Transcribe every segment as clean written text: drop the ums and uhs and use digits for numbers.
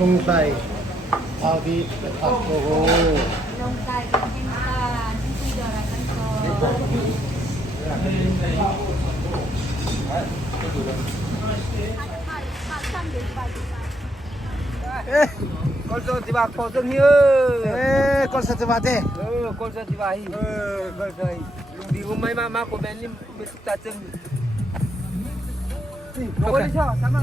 ลุงใส่เอาดีผักโอ้โหลงใจเป็นแห่งตาที่คุยเดียวอะไรกันก่อนKolso tiba kosong hiu. Kolso tiba teh. Kolso tiba hi. Kolso hi. Di rumah mama ko ben ni besuk taceng. Boleh sama.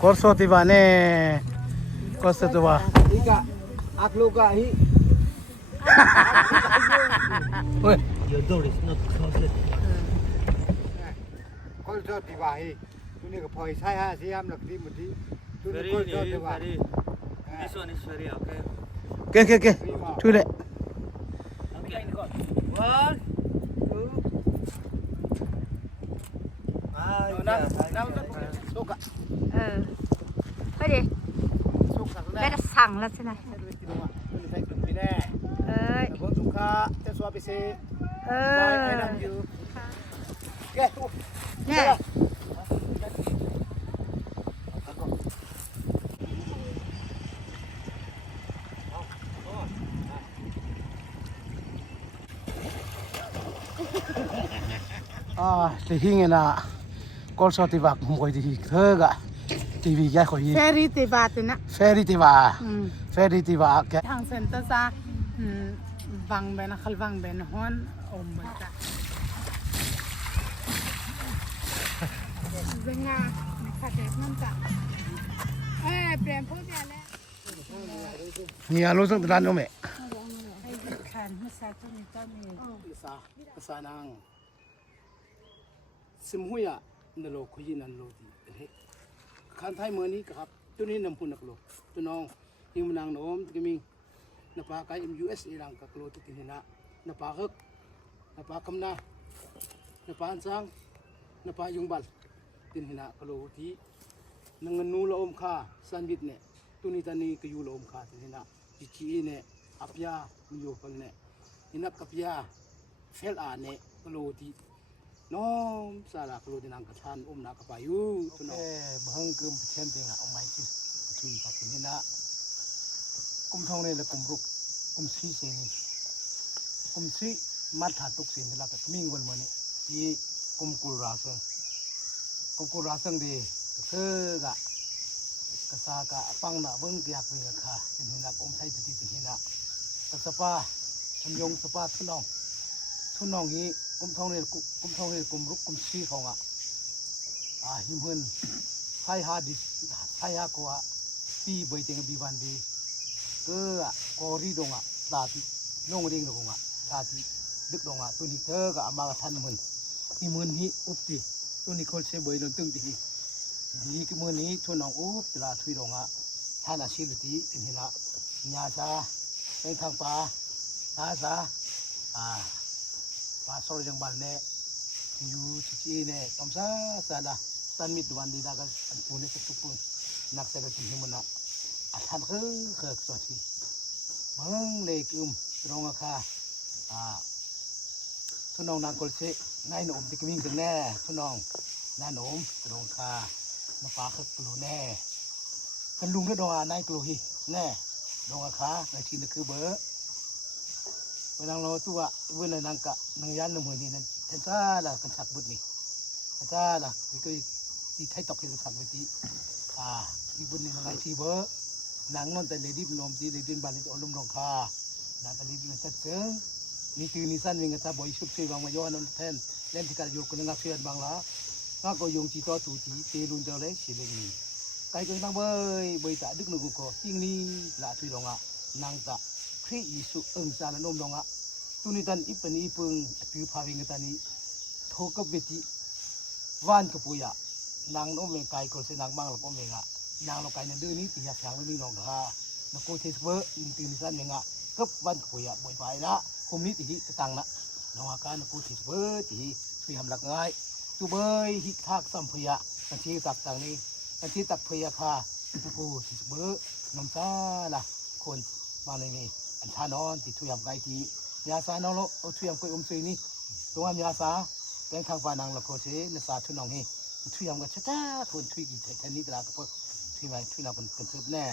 Kolso tiba ne. Kolso tiba. Ika aklu ka hi. Oi. Your door is not closed. Kolso tiba hi. Ini ke poi sai ha siam nak di mudi. Very, very. This one is very okay. Okay. Thu le. Okay. 1, 2. Suka. เฮ้ยดิ Suka ได้สั่งแล้วใช่ไหม Ini sai tum ni ne. เอ้ย Bon suka te suapi se. เอ Bye อ I love you. Okay. เนี่ย Thì hình là con so thì bạc ngồi thì thơ cả TV cái khỏi gì เฟรีติบาตินะ ferry thì bà ferry thì bà cái ทางเซ็นเตอร์ซาวังเบนคัลวังเบนฮอนอมบัตะเวงาค่ะเด็กนั่นจ้ะเปลี่ยนพูดอย่างแล้ว nhà lối sang đàn đâu mẹ ให้ขันมาใส่ตัวนี้ตัวนี้ sa nang sim huya na lo khuyin nan lo di he khan thai mơ ni kap tu ni nam pun nak lo tu nong ing menang nom ki mi na pa kai US ilang ka klo tu tin na na pa hak na pa kamna na pa sang na pa yung bal tin hina klo ti nang nu lo om kha san bit ne tu ni tani ka yu lo om kha tin hina chi chi ne apya mi yo pal ne ina kapya fel a ne klo ti nom sala klo dinang ka than na ka payu tu no bhang kum chen ting a mai chi thui ka tin hina kum thong ne la kum ruk kum si se ni kum si mat tha tuk sin la ka ming wal mo ni ti kum kul ra sang de ke ga ka sa ka pang na bung kyak wi ka kha tin hina kum sai ti ti hina ka sapa cham yong sapa thu nong hi kum thong ne kum ruk kum si khong a him hun sai ha di sai ha ko a ti bai teng bi ban di ke a ko ri dong a ta ti nong ring dong a ta tiดึกดงตุนิเกก็อามาทันมึนอีมือนี้อุบติตุนิคนเสบยลนตึงติดีกี่มือนี้ทุนน้องอุบตลาทุยดงท่านอาชีพติเป็นหินะญาซาเป็นทางป่าอาซาป่าสระจังบันเน่อยู่ที่เน่ตอมซาซาดาสันมิตรวันดีดากันปูนสุกปูนนักเสกติหิมุนะท่านเคยสวดที่บังเลกุมตรงอาคาทุนน้องนางกอลเซนายหนุ่มที่กมิ่งถึงแน่ทุนน้องนายหนุ่มตรงคามาฟ้าคึกกลูแน่กันลุงได้ดองนายกลูฮีแน่ดองอาคาในทีนึกคือเบอร์เวลาเราตัวเวลานางกะนางยันหนุ่มคนนี้นั่นเทนซ่าล่ะกันสักบุตรนี่เทนซ่าล่ะที่ก็ที่ไทยตอกกันสักบุตรที่บุตรนี่นางไอทีเบอร์นางนอนแต่เลดี้นมที่เลดี้บาลิตอารมณ์รองคานางกะลีเป็นสักเชิงนี่ตื่นนิสันวิ่งกันตาบ่อยชุบเชยบางมาย้อนนั่นแทนเล่นที่การอยู่คนนักเชียนบางละงาก็ยงจีต่อตูจีเตลุนเจ้าเลยเฉลิมนี่ไกลก็นั่งเบยตาดึกนึกก็ทิ้งนี่ละทุยดงนางตาครีอิสุเอิงซาลนมดงตุนิตันอีเป็นอีพึงตือพาวิ่งกันตานี้โทกับเวทีวันกับปุยนางน้องเมงไกลก็เสนางบางละก็เมงนางเราไกลนั่นดื้อนี้ตีหักหางไม่มีน้องค่ะนักโกเทสเบอร์นี่ตื่นนิสันเมงกับวันกับปุยบ่อยไปละคุมนี้ที่กระตังนะน้องอาการกูที่เบอร์ที่พยายามหลักง่ายตัวเบอร์ฮิทักสัมพยากันที่ตักต่างนี้กันที่ตักพยาคากูที่เบอร์น้ำซาละคนบางในนี้อันท่านอนที่ทุยามไกที่ยาซาน้องเราทุยามกุยซีนี่ตัวยาซา แต่ทางฟ้านางละโคเสนสาทุนองเฮทุยามกันชะตาคนทุยกี่แทนนี้ตราก็พอทุยไว้ทุยนาเป็นสืบแน่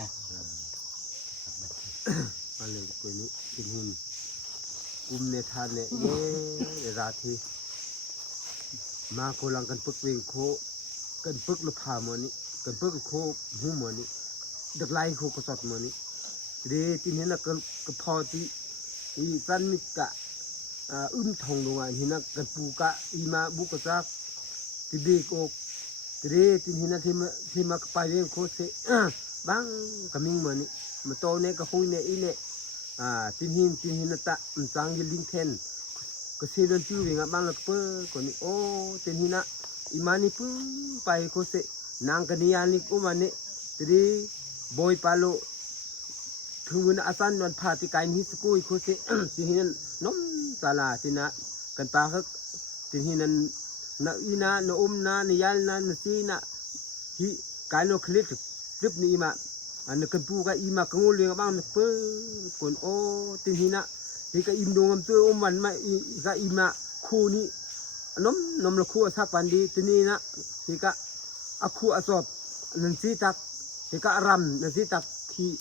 มาเลยกูนี่กินหุ่นกุมในทานเนี่ยเย่ราทีมาโคลังกันปึกเวงโคกันปึกลูกพามันนี่กันปึกโคหูมันนี่ดักไล่โคกสดมันนี่เดี๋ยวที่นี่นะก็พอที่อีสันมิกะทองดวงอันนี้นะกันปูกะอีมาบุกจักที่เด็กอกเดี๋ยวที่นี่นะที่มาไปเวงโคเสบางกำมิงมันนี่มาโตเนี่ยก็หุยเนี่ยอีเนี่ยtin hin na ta sang ye ling ten ko se don tu wi nga bang la pe ko ni o tin hin na imani pu pai ko se nang ka ni ya ni ko ma ne tri boy palo thu na asan non pha ti kai ni skui ko se tin hin nom sala tin na kan pa khak tin hin na ina na na ni yal na si na hi kai lo klit trip ni ma anh cần pu cái im mà cái ngô liền bang pơ còn ô tin hi na thì cái im đông tôi ômวันmà cái im mà khu ni nôm là khu sắcวันđi tin hi na thì cái khu asop nên si tak thì cái ram nên si tak khi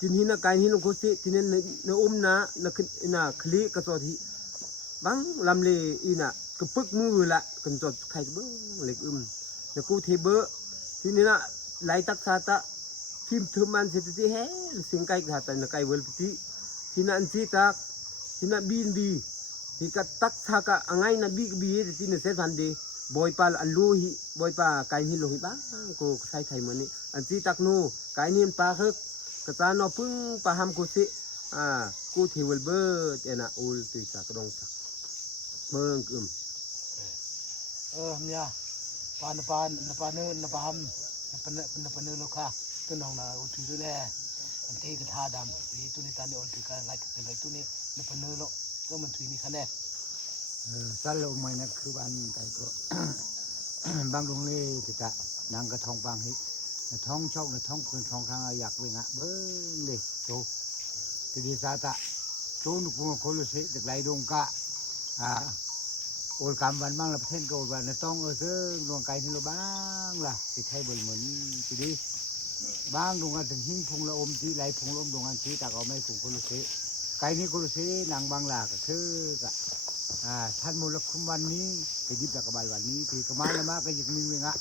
tin hi na cái hi nó có si tin nó ôm na khli cái so thì bang làm lì ina cái bức mưa lại cần cho khai bơ lịch nó cố thế bơ thì nên là lấy tắc sa ta phim thơm man sẽ tí hết sinh cây hạt tại là cây vườn tí thì nó ăn chi ta thì nó bin bi thì cái tắc sa cả ngay nó bi thì nó sẽ thành đi bồi pa ăn lúa hi bồi pa cây hi lúa hi bá cô sai thầy mà nè ăn chi tắc nô cái niên pa hết cái ta nó phun pa ham cô sẽ cô thì vườn bơ thế nào ul tùy cả cái đông sắc bơ nha pan nơ ham pan nơ lo khaตัวน้องน่ะอุทิศเลยอันที่กระทาดำที่ตัวนี้ตาเนี่ยอุทิศกันไล่กันเลยตัวนี้ในปนเนอร์แล้วก็มันถุยนี่คะแนนสั้นลงมานะคือบ้านไก่ก็บางตรงนี้ติดตะนางกระทองบางฮิท้องชอกในท้องคืนท้องทางอยากเวงะเบิ้งเลยโตทีดีซาตะโตนุกุงโคลุสิเด็กไหลดงกะโอลกำวันบ้างละประเทศก็โอลวันในต้องซึ่งดวงไก่ที่เราบ้างล่ะติดไทยบนเหมือนทีดีบางดวงกันถึงหิ้งพุงละอมที่ไหลพุงละอมดวงกันที่ตากเอาไม่พุงโคลุสิไก่นี้โคลุสินางบางล่ะก็คือกะท่านมูลคุมวันนี้ไปดิบจากกบาลวันนี้ที่กมาละมาก็ยังมีเวงะ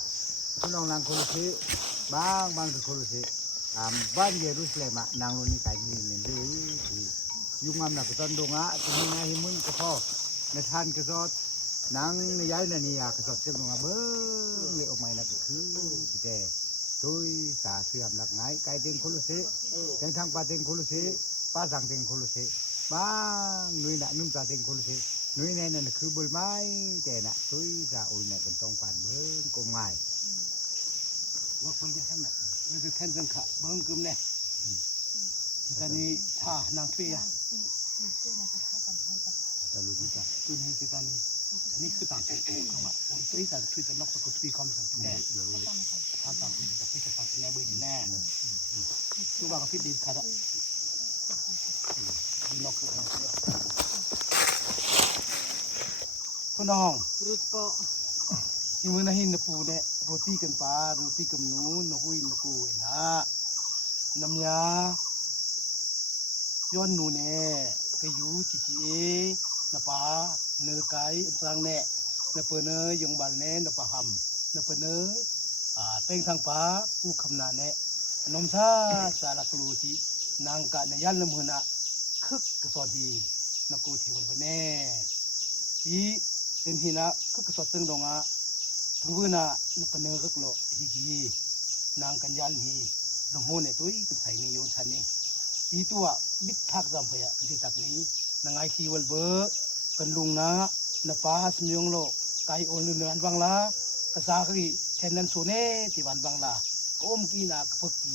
คุณน้องนางโคลุสิบางถึงโคลุสิบ้านเยรูซาเล็มนางโลนี่ไก่นี่เนี่ยด้วยที่ยุ่งงามหนักต้นดวงะตรงนี้นะหิมุนก็พอในท่านก็สอดนางในย้ายนี่ก็สอดเชื่อมดวงะเบิ้งเลยออกมาแล้วก็คือที่แต่tôi xả thuyền lạc ngái cái tên khối lúa tên thang ba tên khối lúa ba giang tên khối lúa ba nuôi nạ nhung ra tên khối lúa nuôi này là cứ bơi mai để nạ tôi xả ôi này còn trong bàn bớn cùng ngàyว่าคนจะทำแบบเราจะแทนจังขะเบิ้งกึมเนี่ยที่ตอนนี้ท่านางทุยแต่ลูกนี่จ้ะตัวนี้ที่ตอนนี้อันนี้คือต่างกันก็มาโอ้ยตัวนี้แต่ทุยแต่นกก็ทุยความสัมพันธ์แน่ถ้าต่างทุยแต่ทุยจะต่างกันแน่เบอร์แน่คือว่ากับพิษดีขาดดีนกคือพี่น้องรุดโปที่มือนาหินนปูเนี่ยโรตีกันปลาโรตีกับหนูนหุยนกูเอ็นะน้ำยาย้อนหนูเนี่ยก็อยู่จีจีเอน้ำปลาเนื้อไก่สังเนี่ยน้ำเปเนื้อยังบานเนี่ยน้ำปลาหำน้ำเปเนื้อเต็งทางปลาอุคำนาเนี่ยนมชาสาลากลูที่นางกะในยันน้ำมือน่ะคึกกระสอบทีน้ำกูที่วันแน่อีเป็นทีนะคึกกระสอบตึงดงอ่ะทั้งวันน่ะนับเป็นเนื้อก็กลัวฮีกีนางกันยันฮีลงหัวเนี่ยตัวกันใส่ในโยนชันนี่อีตัวบิดทักจำพยากันที่ตักนี้นางไอคีวัลเบอร์กันลุงนะนับป้าสมยงโลไก่โอนเรือนบังลากระซาคีแทนนันโซเน่ที่วันบังลาก็อมกีนากระพึกตี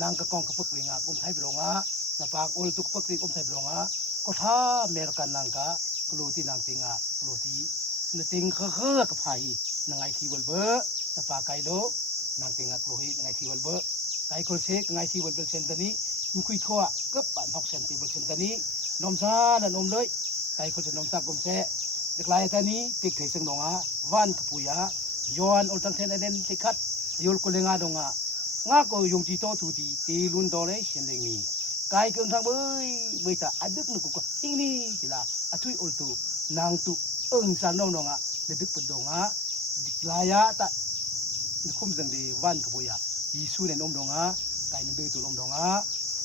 นางกระกองกระพึกเวงากรมไทยไปลงอ่ะนับป้าโอนตุกพึกตีกรมไทยไปลงอ่ะก็ท่าเมรกันนางกะกลัวที่นางติงอ่ะกลัวที่นติงเคอกับไผ่นางไอทีวัลเบอร์นปาไก่โลนางติงอักโลหินางไอทีวัลเบอร์ไก่โคลเชกนางไอทีวัลเบอร์เซนตานี้มีคุยข้อก็ปั่น6 เซนติเบอร์เซนตานี้นมซาและนมเลยไก่โคลเชนมซากลมแซ่น เด็กลายตานี้ติกไถสังนงวันกปุยะย้อนอุลตังเทนเดนติคัดยุลกุเลงาดงงาก็ยงจีโตตูดีตีลุนโดเลยเสียนเลงมีกายเกิงทางเบยตาอดึกนุกก็อิงนี่จิลาอทุยอุลตูนางตุสันนงนงเดึกปดงดิกลายะตะคุมจังดีวันกปุยะยีสูเนนอมดงกายนึดื้อตุลอมดง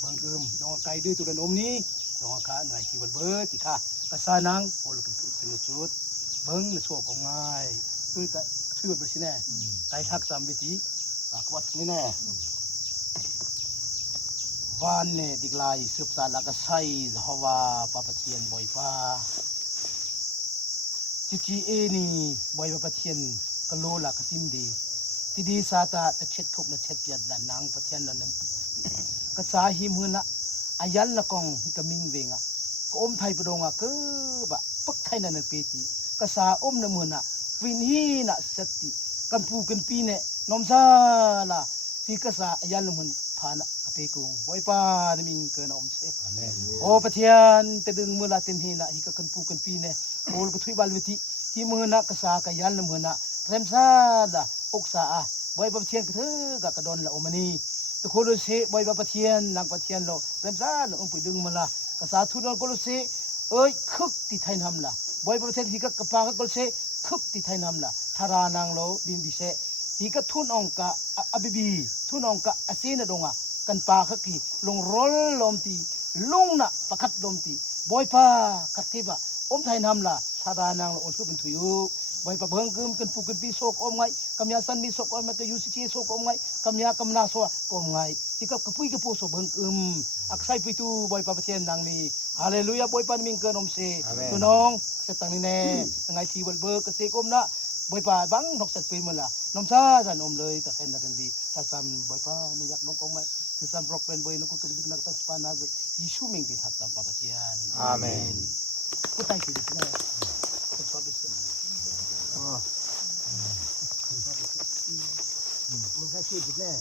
บังเอิมดงกายดื้อตุลนอมนี้ดงคะไงที่วันเบิดที่ค่ะกษานังโอลเป็นสุดเบิ่งในโซของง่ายตุ้ยตะช่วยไปสิแน่ไกทัก3วิธีกวัดนี่แน่วันเนี่ยดิกลายสืบสานละก็ใส่ฮาวาปะปะเทียนบ่อยป้าจิเอนี่บ่อยปะปะเทียนกะโลละกะติมดีที่ดีซาตาตะเช็ดคุบนะเช็ดเปียดละนางปะเทียนละนึงกะสาหิมหืนละอายันละกองหิกะมิงเวงก็อมไทยประดงกึบะปักไทยนั่นเปติกะสาอมนะมื้อน่ะวินฮีน่ะสติกันปูกันปีเนี่ยนอมซาละสิกะสาอายันละมื้อพานะกะเปกุงไว้ปานะมิงเกินอมเสโอปะเทียนตะดึงมื้อละเต็นฮีน่ะหิกะกันปูกันปีเนี่ยโอลกะทุยบาลวิติหิมื้อน่ะกะสากะยันละมื้อน่ะเรมซาละอกสาไว้ปะเทียนกะเถกะกะดอนละอมนีตะโคโลเซไว้ปะเทียนนางปะเทียนโลเรมซาละองไปดึงมื้อละกะสาทุนโกโลเซเอ้ยคึกติไทยนำล่ะบ่อยประเทศฮิกะกะปากะกลเสคึกติไทยนำล่ะทารานางโลบินบิเสฮิกะทุนองกะอบิบีทุนองกะอเสนะดงกันปากะกีลงรอลลอมตีลุงน่ะปะคัดลอมตีบ่อยปาคัดเทบะอมไทยนำล่ะทารานางโลอนคือเป็นถุยบ่อยปะเบิงกึมกันปูกันปีโซกอมไงกำยาสันมีโซกอมมะกะยูซิเจโซกอมไงกำยากำนาโซกอมไงฮิกะกะปุยกะปูโซเบิงกึมอักไซปิตูบ่อยปะประเทศนางนี้ฮาเลลูยาบ่อยปานมิงเกินอมเสตุน้องเสตังนี่แน่ไงที่วันเบิกกะเสกอมนะบ่อยปาบังดอกสัตว์เป็นมื้อล่ะนมซาจันอมเลยตะเข็นตะกันดีถ้าซ้ำบ่อยปาในยักนกอมไม้ที่ซ้ำรอกเป็นบ่อยนกก็เป็นนักตัสปานายิชูมิงติทักตามปะปะเทียนอาเมนผู้ใต้สิดิแน่เป็นสวัสดีอ๋อผู้ใต้สิดิแน่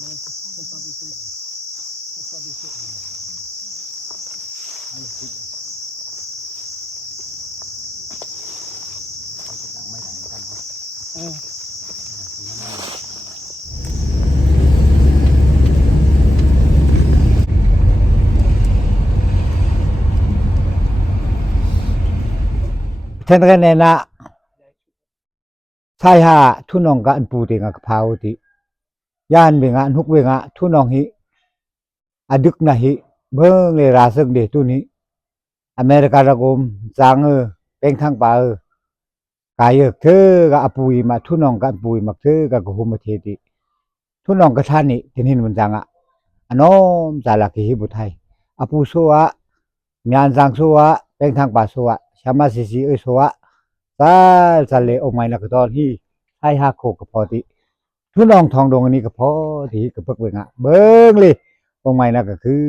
มันเป็นสวัสดีสวัสดีไม่ได้กันท่านก็แน่นะใช่ฮะทุนองกะอันปูติงะกะพาวติย่านเบงะนุกเวงะทุนองหิอดึกนะหิเบิ่งเลยราซึกเดตุนี้อเมริการะกมจางเป็นทางปากายเธอกะอปุยมาทุนองกะปุยมาเธอกะกะหุมเทติทุนองกะท่านนี่ตินินมันจังอะอนอมจาลากิหิบุไทยอปุโซอะญานจังโซอะเป็นทางปาโซอะชามาซิซิโซอะซาจัลเลออกไม้นักตอนที่ให้หาโคกะพอติทุนองทองดงอันนี้ก็พอที่กะเพิกเวงะเบิ่งเลยออกไม้นักก็คือ